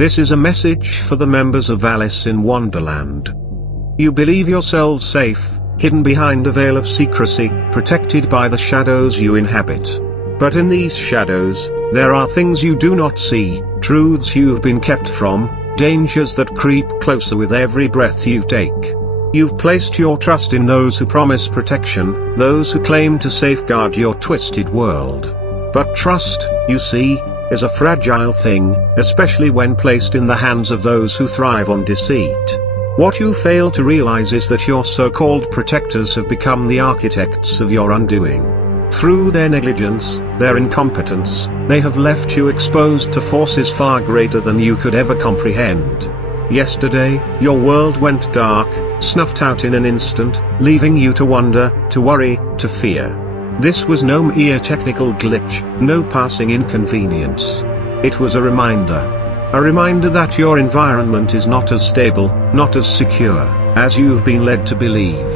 This is a message for the members of Alice in Wonderland. You believe yourselves safe, hidden behind a veil of secrecy, protected by the shadows you inhabit. But in these shadows, there are things you do not see, truths you have been kept from, dangers that creep closer with every breath you take. You've placed your trust in those who promise protection, those who claim to safeguard your twisted world. But trust, you see, is a fragile thing, especially when placed in the hands of those who thrive on deceit. What you fail to realize is that your so-called protectors have become the architects of your undoing. Through their negligence, their incompetence, they have left you exposed to forces far greater than you could ever comprehend. Yesterday, your world went dark, snuffed out in an instant, leaving you to wonder, to worry, to fear. This was no mere technical glitch, no passing inconvenience. It was a reminder. A reminder that your environment is not as stable, not as secure, as you've been led to believe.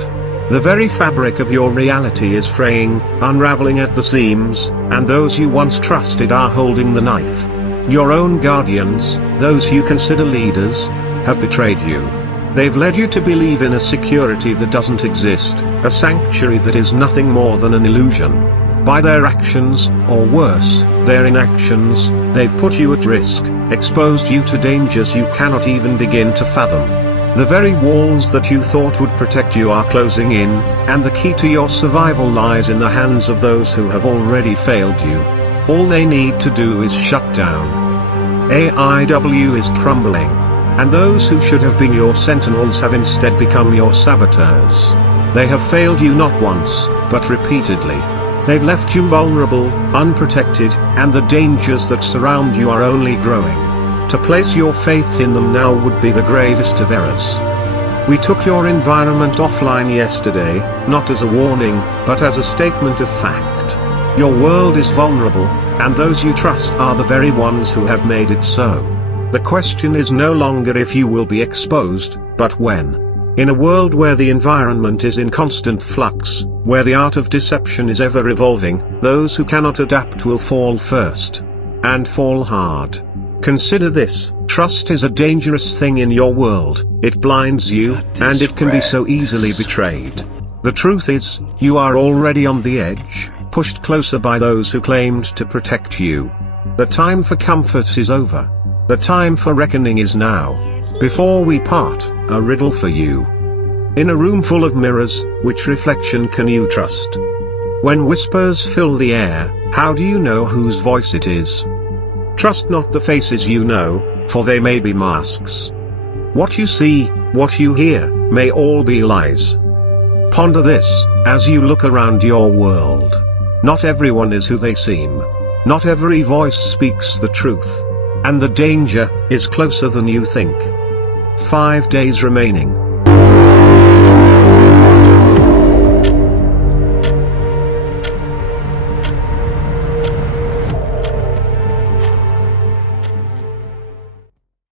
The very fabric of your reality is fraying, unraveling at the seams, and those you once trusted are holding the knife. Your own guardians, those you consider leaders, have betrayed you. They've led you to believe in a security that doesn't exist, a sanctuary that is nothing more than an illusion. By their actions, or worse, their inactions, they've put you at risk, exposed you to dangers you cannot even begin to fathom. The very walls that you thought would protect you are closing in, and the key to your survival lies in the hands of those who have already failed you. All they need to do is shut down. AIW is crumbling. And those who should have been your sentinels have instead become your saboteurs. They have failed you not once, but repeatedly. They've left you vulnerable, unprotected, and the dangers that surround you are only growing. To place your faith in them now would be the gravest of errors. We took your environment offline yesterday, not as a warning, but as a statement of fact. Your world is vulnerable, and those you trust are the very ones who have made it so. The question is no longer if you will be exposed, but when. In a world where the environment is in constant flux, where the art of deception is ever evolving, those who cannot adapt will fall first. And fall hard. Consider this, trust is a dangerous thing in your world, it blinds you, and it can be so easily betrayed. The truth is, you are already on the edge, pushed closer by those who claimed to protect you. The time for comfort is over. The time for reckoning is now. Before we part, a riddle for you. In a room full of mirrors, which reflection can you trust? When whispers fill the air, how do you know whose voice it is? Trust not the faces you know, for they may be masks. What you see, what you hear, may all be lies. Ponder this, as you look around your world. Not everyone is who they seem. Not every voice speaks the truth. And the danger is closer than you think. 5 days remaining.